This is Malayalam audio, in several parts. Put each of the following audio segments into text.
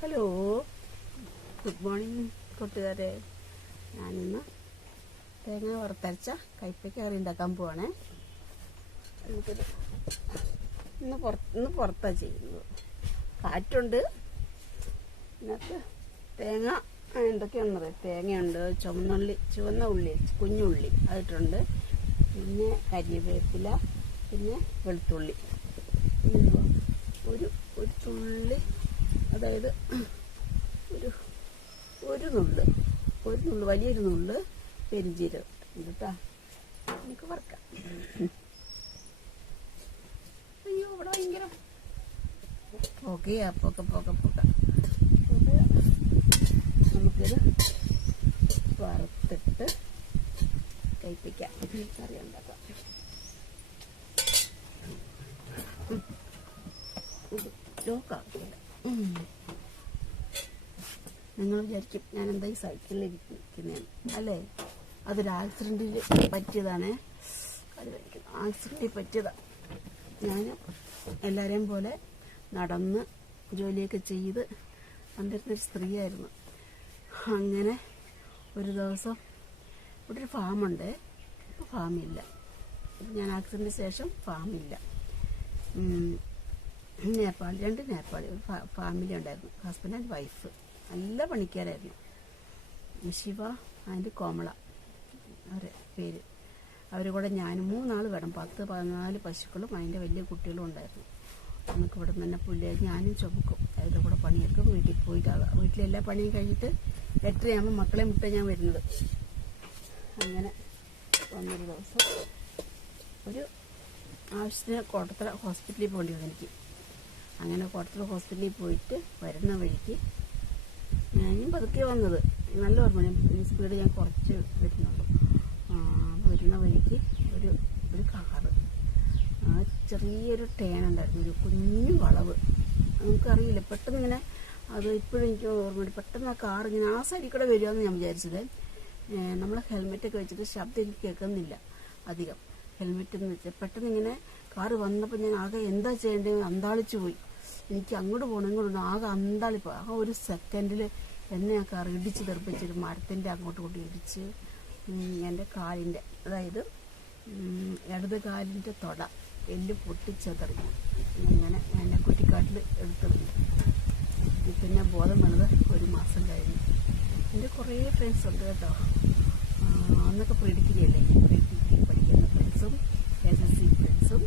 ഹലോ, ഗുഡ് മോർണിംഗ് കൂട്ടുകാരെ. ഞാനിന്ന് തേങ്ങ വറുത്തരച്ച കയ്പ്പയ്ക്ക കറി ഉണ്ടാക്കാൻ പോവാണേ. നമുക്കിത് ഇന്ന് പുറത്താണ് ചെയ്യുന്നത്. കാറ്റുണ്ട്. ഇതിനകത്ത് തേങ്ങ എന്തൊക്കെയാണെന്ന് പറയാം. തേങ്ങയുണ്ട്, ചുവന്ന ഉള്ളി, കുഞ്ഞുള്ളി അതിട്ടുണ്ട്, പിന്നെ കരിവേപ്പില, പിന്നെ വെളുത്തുള്ളി, ഒരു തുള്ളി, അതായത് ഒരു നുള്ള് വലിയൊരു നുള്ള് പെരിഞ്ചീരകം കേട്ടാ. നമുക്ക് വറക്കാം. അയ്യോ, ഇവിടെ ഭയങ്കര പുകയാ, പുക നമുക്കിത് വറുത്തിട്ട് കയ്പ്പയ്ക്ക കറി ഉണ്ടാക്കാം. നിങ്ങൾ വിചാരിക്കും ഞാൻ എന്താ ഈ സൈക്കിളിൽ ഇരിക്കുന്നതാണ് അല്ലേ? അതൊരു ആക്സിഡൻറ്റിൽ പറ്റിയതാണേ. ആക്സിഡൻറ്റിൽ പറ്റിയതാണ്. ഞാൻ എല്ലാവരെയും പോലെ നടന്ന് ജോലിയൊക്കെ ചെയ്ത് വന്നിരുന്നൊരു സ്ത്രീയായിരുന്നു. അങ്ങനെ ഒരു ദിവസം ഇവിടെ ഒരു ഫാമുണ്ട്. ഇപ്പോൾ ഫാമില്ല. ഞാൻ ആക്സിഡൻറ്റിന് ശേഷം ഫാമില്ല. രണ്ട് നേപ്പാളി ഒരു ഫാമിലി ഉണ്ടായിരുന്നു. ഹസ്ബൻഡ് ആൻഡ് വൈഫ് നല്ല പണിക്കാരായിരുന്നു. ശിവ ആൻഡ് കോമള അവരെ പേര്. അവരെ കൂടെ ഞാനും 3 ആൾ വേണം. 10-14 പശുക്കളും അതിൻ്റെ വലിയ കുട്ടികളും ഉണ്ടായിരുന്നു. നമുക്ക് ഇവിടെ തന്നെ പുല്ല് ഞാനും ചുമക്കും. അതിൻ്റെ കൂടെ പണിയെടുക്കും. വീട്ടിൽ പോയിട്ട് വീട്ടിലെല്ലാ പണിയും കഴിഞ്ഞിട്ട് 8:30 മക്കളെ മുട്ട ഞാൻ വരുന്നത്. അങ്ങനെ വന്നൊരു ദിവസം ഒരു ആവശ്യത്തിന് കോട്ടത്തല ഹോസ്പിറ്റലിൽ പോകേണ്ടി വന്നു എനിക്ക്. അങ്ങനെ കോട്ടത്തല ഹോസ്പിറ്റലിൽ പോയിട്ട് വരുന്ന വഴിക്ക് ഞാനും പതുക്കെ വന്നത്. നല്ല ഓർമ്മ, സ്പീഡ് ഞാൻ കുറച്ച് വരുന്നുള്ളൂ. വരുന്ന വഴിക്ക് ഒരു കാറ്, ചെറിയൊരു ടേൺ ഉണ്ടായിരുന്നു, ഒരു കുഞ്ഞു വളവ്. നമുക്കറിയില്ല, പെട്ടെന്ന് ഇങ്ങനെ അത് ഇപ്പോഴും എനിക്ക് ഓർമ്മയുണ്ട്. പെട്ടെന്ന് ആ കാർ ഇങ്ങനെ ആ സൈഡിൽ കൂടെ വരുമെന്ന് ഞാൻ വിചാരിച്ചത്. നമ്മൾ ഹെൽമെറ്റൊക്കെ വെച്ചിട്ട് ശബ്ദം എനിക്ക് കേൾക്കുന്നില്ല അധികം. ഹെൽമെറ്റ് എന്ന് വെച്ചാൽ പെട്ടെന്ന് ഇങ്ങനെ കാറ് വന്നപ്പോൾ ഞാൻ ആകെ എന്താ ചെയ്യേണ്ടത് അന്താളിച്ചു പോയി. എനിക്ക് അങ്ങോട്ട് പോകണം ഇങ്ങോട്ട് ആകെ അന്താളിപ്പോയി. ആ ഒരു സെക്കൻഡിൽ എന്നെ ആ കാർ ഇടിച്ച് തെറിപ്പിച്ചൊരു മരത്തിൻ്റെ അങ്ങോട്ട് കൂട്ടി ഇടിച്ച് എൻ്റെ കാലിൻ്റെ, അതായത് ഇടത് കാലിൻ്റെ തൊട എല്ല് പൊട്ടിച്ചെതറി. ഇങ്ങനെ എന്നെ കുറ്റിക്കാട്ടിൽ എടുത്തെറിഞ്ഞു. പിന്നെ ബോധം വന്നത് 1 മാസം കഴിഞ്ഞു. എൻ്റെ കുറേ ഫ്രണ്ട്സ് ഉണ്ട് കേട്ടോ. അന്നൊക്കെ പ്രീ ഡിഗ്രി അല്ലേ, പ്രീ ഡിഗ്രി പഠിക്കുന്ന ഫ്രണ്ട്സും SSC ഫ്രണ്ട്സും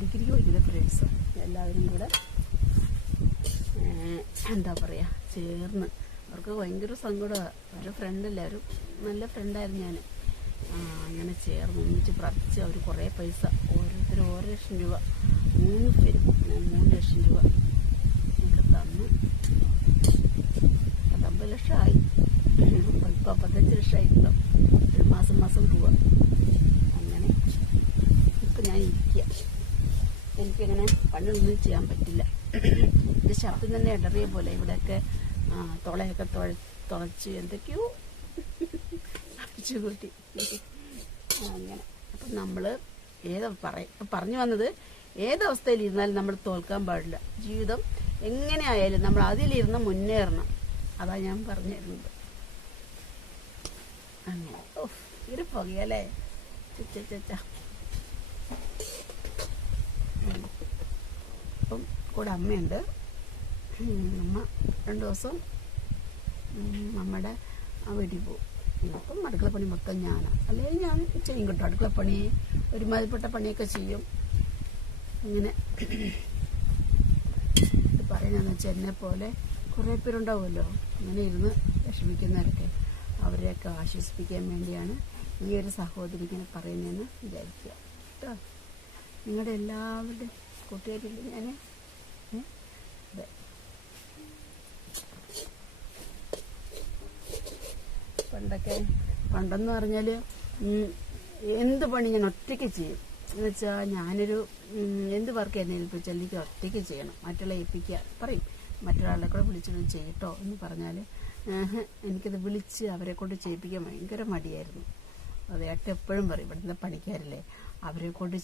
ഡിഗ്രിക്ക് പഠിക്കുന്ന ഫ്രണ്ട്സും എല്ലാവരും കൂടെ എന്താ പറയുക ചേർന്ന്. അവർക്ക് ഭയങ്കര സങ്കടമാണ്. അവരുടെ ഫ്രണ്ടല്ലേ, ഒരു നല്ല ഫ്രണ്ടായിരുന്നു ഞാൻ. അങ്ങനെ ചേർന്ന് ഒന്നിച്ച് പ്രാർത്ഥിച്ച് അവർ കുറേ പൈസ ഓരോരുത്തരും 1 ലക്ഷം രൂപ 3 പേരും 3 ലക്ഷം രൂപ എനിക്ക് തന്നു. 50 ലക്ഷമായി. ഇപ്പോൾ 55 ലക്ഷമായിട്ടുണ്ടാവും. ഒരു മാസം പോവാം. അങ്ങനെ ഇപ്പം ഞാൻ ഇരിക്കുക. എനിക്കങ്ങനെ പണിയൊന്നും ചെയ്യാൻ പറ്റില്ല. എൻ്റെ ശബ്ദം തന്നെ ഇടറിയ പോലെ. ഇവിടെയൊക്കെ തുളയൊക്കെ തുളച്ച് എന്തൊക്കെയോ അടിച്ചു കൂട്ടി. അങ്ങനെ അപ്പം നമ്മൾ പറഞ്ഞു വന്നത്, ഏതവസ്ഥയിലിരുന്നാലും നമ്മൾ തോൽക്കാൻ പാടില്ല. ജീവിതം എങ്ങനെയായാലും നമ്മൾ അതിലിരുന്ന് മുന്നേറണം. അതാ ഞാൻ പറഞ്ഞു തരുന്നത്. അങ്ങനെ ഒരു പുകയല്ലേ. അപ്പം കൂടെ അമ്മയുണ്ട്. അമ്മ 2 ദിവസം നമ്മുടെ ആ വീട്ടിൽ പോകും. അപ്പം അടുക്കളപ്പണി മൊത്തം ഞാനാണ്. അല്ലെങ്കിൽ ഞാൻ ചെയ്യും കേട്ടോ. അടുക്കളപ്പണി ഒരുമാതിരിപ്പെട്ട പണിയൊക്കെ ചെയ്യും. അങ്ങനെ ഇത് പറയുന്നതെന്ന് വെച്ചാൽ എന്നെ പോലെ കുറേ പേരുണ്ടാവുമല്ലോ അങ്ങനെ ഇരുന്ന് വിഷമിക്കുന്നവരൊക്കെ. അവരെയൊക്കെ ആശ്വസിപ്പിക്കാൻ വേണ്ടിയാണ് ഈ ഒരു സഹോദരി ഇങ്ങനെ പറയുന്നതെന്ന് വിചാരിക്കുക കേട്ടോ. നിങ്ങളുടെ എല്ലാവരുടെയും കൂട്ടുകാരില്ലേ ഞാൻ. അതെ, പണ്ടെന്ന് പറഞ്ഞാൽ എന്ത് പണി ഞാൻ ഒറ്റയ്ക്ക് ചെയ്യും. എന്ന് വെച്ചാൽ ഞാനൊരു എന്ത് വർക്ക് എന്നെ ഏൽപ്പിച്ചാൽ എനിക്ക് ഒറ്റയ്ക്ക് ചെയ്യണം. മറ്റുള്ള ഏൽപ്പിക്കുക പറയും, മറ്റൊരാളെ കൂടെ വിളിച്ചിട്ട് ചെയ്യട്ടോ എന്ന് പറഞ്ഞാൽ എനിക്കത് വിളിച്ച് അവരെ കൊണ്ട് ചെയ്യിപ്പിക്കാൻ ഭയങ്കര മടിയായിരുന്നു. അത് ഏട്ട എപ്പോഴും പറയും, ഇവിടുത്തെ പണിക്കാരില്ലേ അവരെ കൊണ്ട്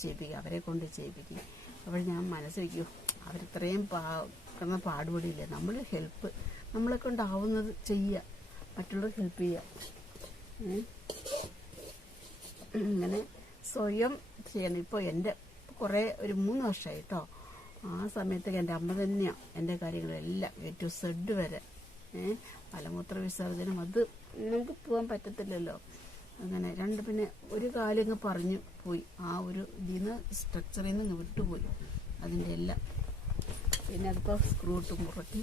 ചെയ്യിപ്പിക്കുക. അപ്പോൾ ഞാൻ മനസ്സ് വയ്ക്കും, അവരിത്രയും കിടന്ന പാടുപടിയില്ല. നമ്മൾ ഹെൽപ്പ് നമ്മളെ കൊണ്ടാവുന്നത് ചെയ്യുക, മറ്റുള്ളവർക്ക് ഹെൽപ്പ് ചെയ്യുക. ഇങ്ങനെ സ്വയം ചെയ്യണം. ഇപ്പോൾ എൻ്റെ കുറേ ഒരു 3 വർഷമായി കേട്ടോ. ആ സമയത്തൊക്കെ എൻ്റെ അമ്മ തന്നെയാണ് എൻ്റെ കാര്യങ്ങളെല്ലാം A to Z വരെ. മലമൂത്ര വിസർജനം അത് നമുക്ക് പോകാൻ പറ്റത്തില്ലല്ലോ. അങ്ങനെ പിന്നെ ഒരു കാലം പറഞ്ഞു പോയി. ആ ഒരു ഇതിന്ന് സ്ട്രക്ചറിൽ നിന്ന് വിട്ടുപോയി അതിൻ്റെ എല്ലാം. പിന്നെ അതിപ്പോൾ സ്ക്രൂ ഇട്ട് മുറക്കി.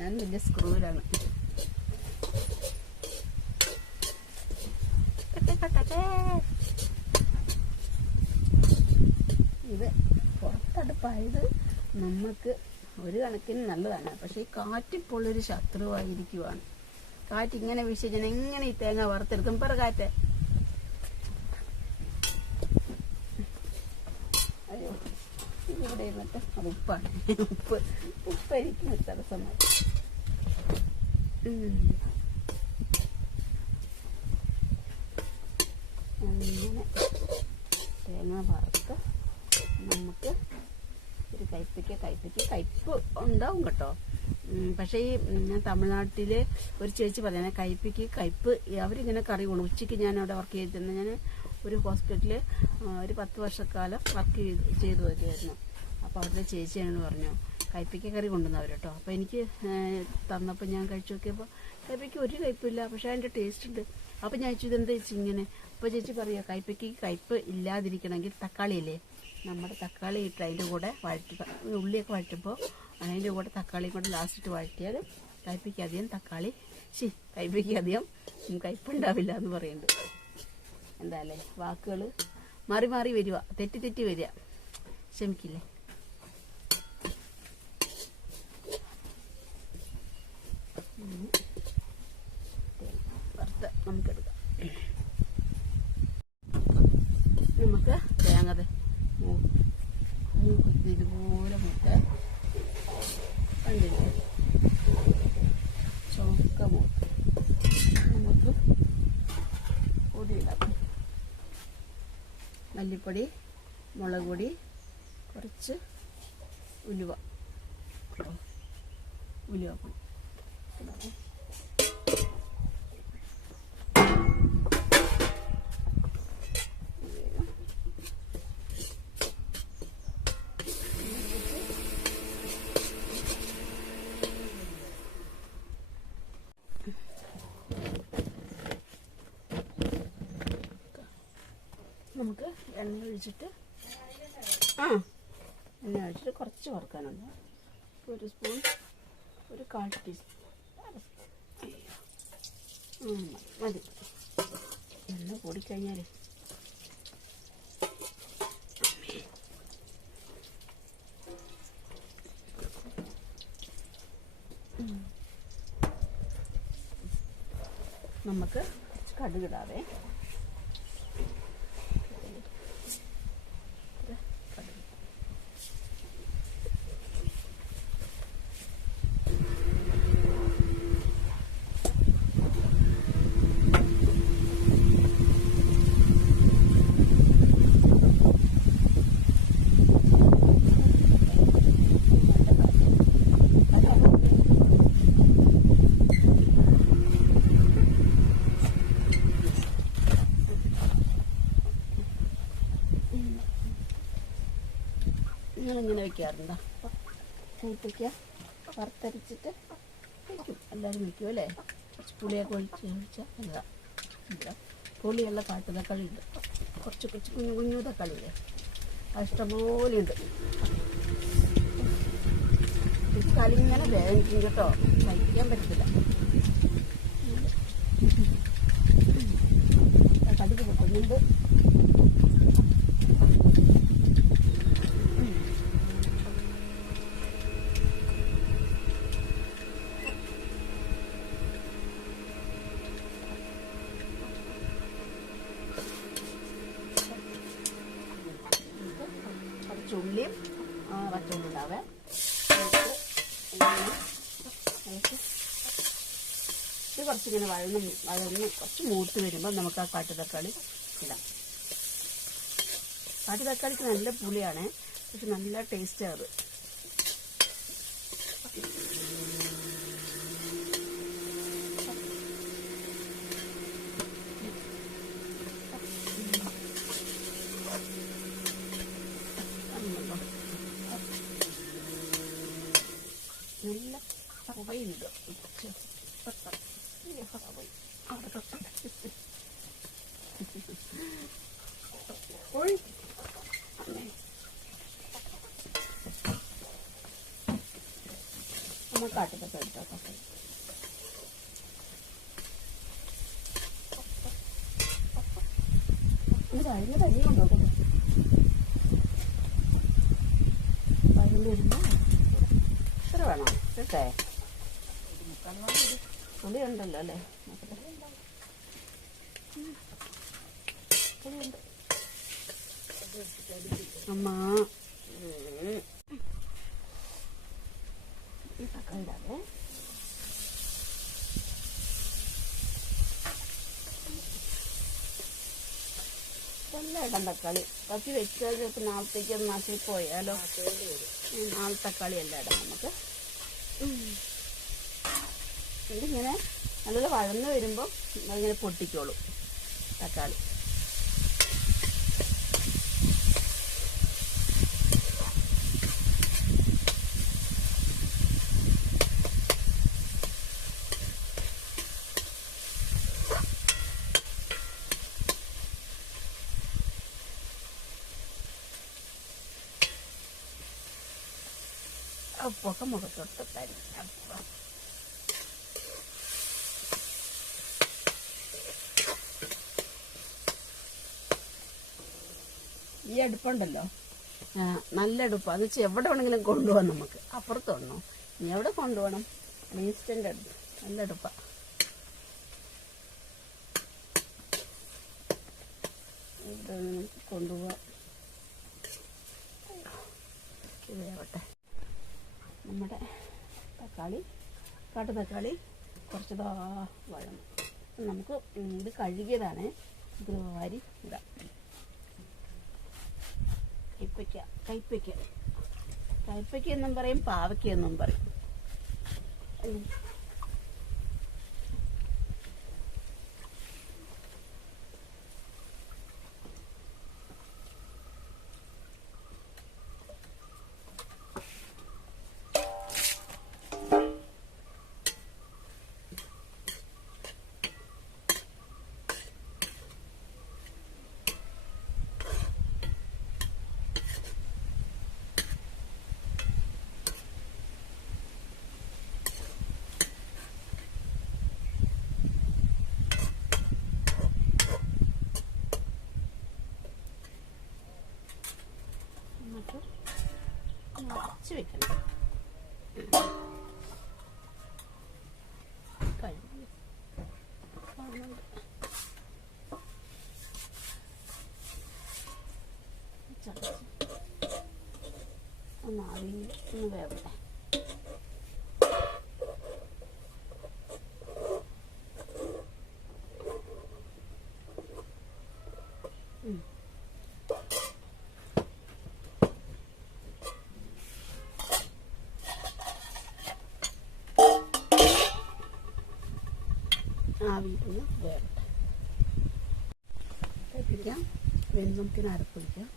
ഞാൻ വലിയ സ്ക്രൂവിലാണ്. ഇത് പുറത്തടുപ്പായത് നമുക്ക് ഒരു കണക്കിന് നല്ലതാണ്. പക്ഷെ ഈ കാറ്റിപ്പോളൊരു ശത്രുവായിരിക്കുവാണ്. കാറ്റിങ്ങനെ വീശിച്ചാൽ എങ്ങനെ ഈ തേങ്ങ വറുത്തെടുക്കും? പറ കാറ്റ്. അയ്യോ, ഇതിവിടെ ഇരുന്നിട്ട് അത് ഉപ്പാണ്. ഉപ്പായിരിക്കും ഒരു തടസ്സമായി. അങ്ങനെ തേങ്ങ വറുത്ത് നമുക്ക് ഒരു കയ്പ്പ് ഉണ്ടാവും കേട്ടോ. പക്ഷേ ഈ ഞാൻ തമിഴ്നാട്ടില് ഒരു ചേച്ചി പറഞ്ഞ കയ്പ്പ് അവരിങ്ങനെ കറി കൊണ്ടു. ഉച്ചയ്ക്ക് ഞാൻ അവിടെ വർക്ക് ചെയ്തിരുന്ന ഞാൻ ഒരു ഹോസ്പിറ്റലിൽ ഒരു 10 വർഷക്കാലം വർക്ക് ചെയ്തു വരുമായിരുന്നു. അപ്പോൾ അവിടുത്തെ ചേച്ചി എന്ന് പറഞ്ഞു കയ്പ്പിക്ക കറി കൊണ്ടുവന്നവർ കേട്ടോ. അപ്പോൾ എനിക്ക് തന്നപ്പോൾ ഞാൻ കഴിച്ചു നോക്കിയപ്പോൾ കയ്പ്പിക്ക് ഒരു കയ്പ്പില്ല, പക്ഷേ അതിൻ്റെ ടേസ്റ്റ് ഉണ്ട്. അപ്പോൾ ഞാൻ ചോദിച്ചു ഇതെന്താ ചേച്ചി ഇങ്ങനെ? അപ്പോൾ ചേച്ചി പറയുക കയ്പ്പിക്ക് കയ്പ്പ് ഇല്ലാതിരിക്കണമെങ്കിൽ തക്കാളി ഇല്ലേ, നമ്മുടെ തക്കാളി ഇട്ട് അതിൻ്റെ കൂടെ വഴറ്റുക. ഉള്ളിയൊക്കെ വഴറ്റുമ്പോൾ അതിൻ്റെ കൂടെ തക്കാളിയും കൂടെ ലാസ്റ്റിട്ട് വഴറ്റിയാൽ കയ്പ്പിക്ക് അധികം കയ്പ്പുണ്ടാവില്ല എന്ന് പറയുന്നുണ്ട്. എന്താല്ലേ വാക്കുകൾ മാറി മാറി വരിക, തെറ്റി വരിക. ക്ഷമിക്കില്ലേ? വറുത്ത് നമുക്കെടുക്കാം. നമുക്ക് തേങ്ങ ഇതുപോലെ മൂക്ക കണ്ടില്ലേ, ചുവക്ക മൂക്ക്. നമുക്ക് പൊടിയിടാം. മല്ലിപ്പൊടി, മുളക് പൊടി, കുറച്ച് ഉലുവപ്പൊടി. നമുക്ക് എണ്ണ ഒഴിച്ചിട്ട് കുറച്ച് വറുക്കാനുണ്ട്. ഒരു സ്പൂൺ, ഒരു 1/4 ടീസ്പൂൺ മതി. എണ്ണ കൂടിക്കഴിഞ്ഞാൽ നമുക്ക് കടുകിടാതെ നിങ്ങളിങ്ങനെ വയ്ക്കാറുണ്ടോ? കൂട്ടിക്ക വറുത്തരിച്ചിട്ട് വയ്ക്കും. എല്ലാവരും വയ്ക്കും അല്ലേ? കുറച്ച് പുളിയൊക്കെ ഒഴിച്ചാൽ നല്ലതാണ്. പുളിയുള്ള കാട്ടു തക്കാളി ഉണ്ട്, കുറച്ച് കുഞ്ഞു തക്കാളിയില്ലേ, അത് ഇഷ്ടംപോലെ ഉണ്ട്. തക്കാളിങ്ങനെ വേവിക്കും കേട്ടോ, കഴിക്കാൻ പറ്റത്തില്ല. കടുക് പൊട്ടുന്നുണ്ട്. ഉള്ളിയും പച്ചമുളകും ഉണ്ടാവേ. ഇത് കുറച്ചിങ്ങനെ വഴന്ന് കുറച്ച് മൂത്ത് വരുമ്പോൾ നമുക്ക് ആ കാട്ടു തക്കാളി ഇടാം. കാട്ടു തക്കാളിക്ക് നല്ല പുളിയാണ്, പക്ഷെ നല്ല ടേസ്റ്റാണ് അത്. നല്ല റവയിലിടുക. റവ അവിടെ തൊട്ട് നമ്മൾ കാട്ടിപ്പത്ത് എടുത്തോട്ടെ. ഇത് കഴിഞ്ഞ തല്ലി കൊണ്ടോട്ടെ. വയലിൽ വരുമ്പോൾ ഇത്ര വേണം കേട്ടേ. പുളി ഉണ്ടല്ലോ അല്ലേ? പുളിയുണ്ട് അമ്മ. ഈ തക്കാളി ഇടാവേ. എല്ലാം ഇടാം തക്കാളി. കത്തി വെച്ചാൽ ചിലപ്പോൾ നാളത്തേക്ക് അത് നാശിൽ പോയാലോ. നാളെ തക്കാളി എല്ലാം ഇടാം നമുക്ക്. ഇതിങ്ങനെ നല്ല വഴന്ന് വരുമ്പം അതിങ്ങനെ പൊട്ടിക്കോളും തക്കാളി. ഉപ്പൊക്കെ മുഖത്തോട്ട് തരും. ഈ അടുപ്പുണ്ടല്ലോ നല്ല അടുപ്പ്. അത് വെച്ച് എവിടെ വേണമെങ്കിലും കൊണ്ടുപോകാം നമുക്ക്. അപ്പുറത്തുണ്ടോ ഇനി എവിടെ കൊണ്ടുപോകണം? ഇൻസ്റ്റന്റ് അടുപ്പ്, നല്ല അടുപ്പാണ്. ഇവിടെ നമുക്ക് കൊണ്ടുപോകാം. വേവട്ടെ. നമ്മുടെ തക്കാളി, കാട്ടു തക്കാളി കുറച്ച് വഴണം. നമുക്ക് ഇത് കഴുകിയതാണ്. ഇത് വാരി ഇടാം. കയ്പ്പയ്ക്ക എന്നും പറയും, പാവയ്ക്ക എന്നും പറയും. അടച്ച് വെക്കണം. ഒന്ന് ആവിയിൽ ഒന്ന് വേവട്ടെ. ആവിയിലൊന്ന് വേവട്ടെ. കഴിപ്പിക്കാം. വെണ്ണത്തിന് അരപ്പൊഴിക്കാം.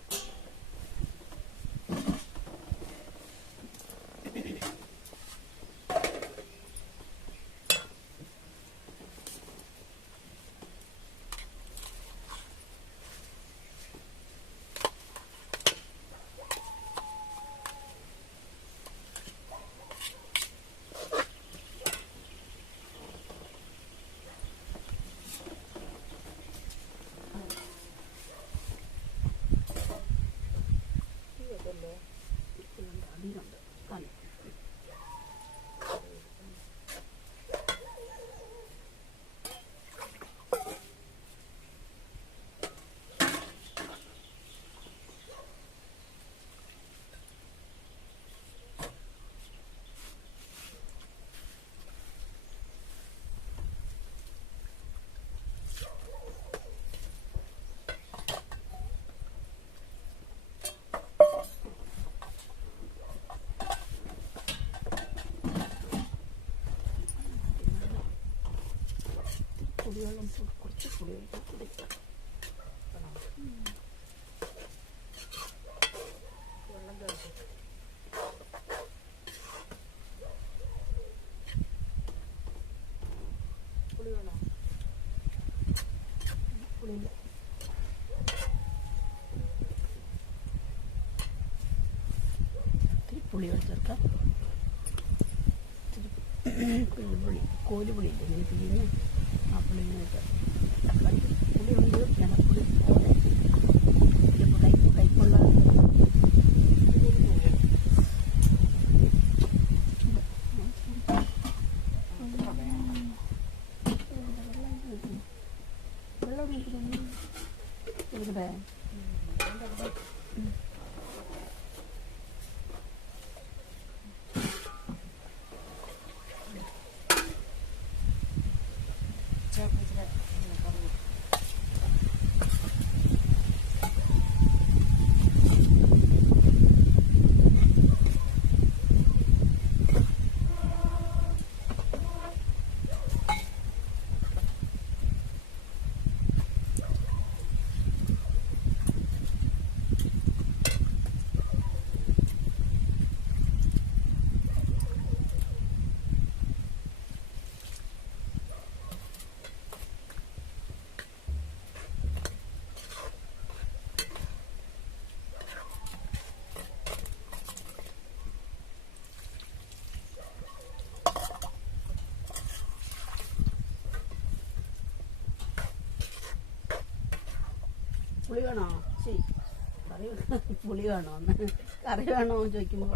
പുളിവെള്ളം കുറച്ച് പുളിവെള്ളം കുടിക്കാം. വെള്ളം പുളിയോട് ചേർക്കാം. പുളി കോലുപുളി ഇല്ലേ ഇങ്ങനെ പിഴിഞ്ഞ് ആ പുളി ഇങ്ങനെ തക്കാളി പുളിയുണ്ട്, ഇലപ്പുളി പോലെ കൈപ്പുള്ള വെള്ളം പുളി വേണോ? ശരി, കറി പുളി വേണോ എന്ന് കറി വേണോ എന്ന് ചോദിക്കുമ്പോൾ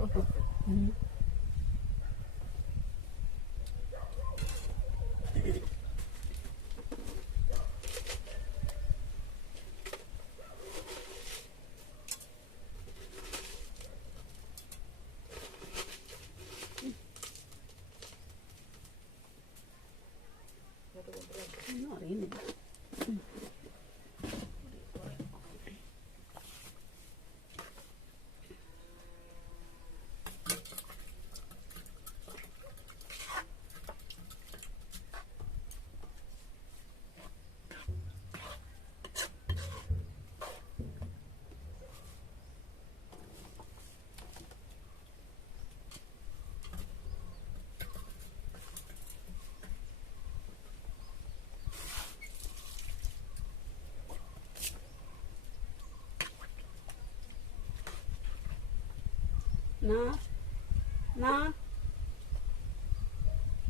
ഒന്നും അറിയുന്നില്ല.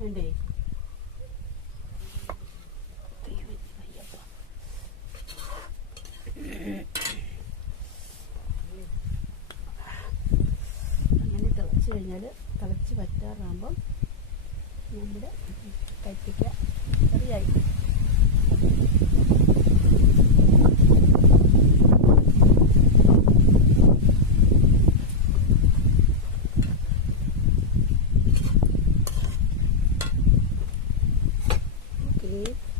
വേണ്ടേ? അങ്ങനെ തിളച്ച് കഴിഞ്ഞാൽ തിളച്ച് വറ്റാറാകുമ്പം നമ്മുടെ കത്തിക്ക കറിയായി. Okay.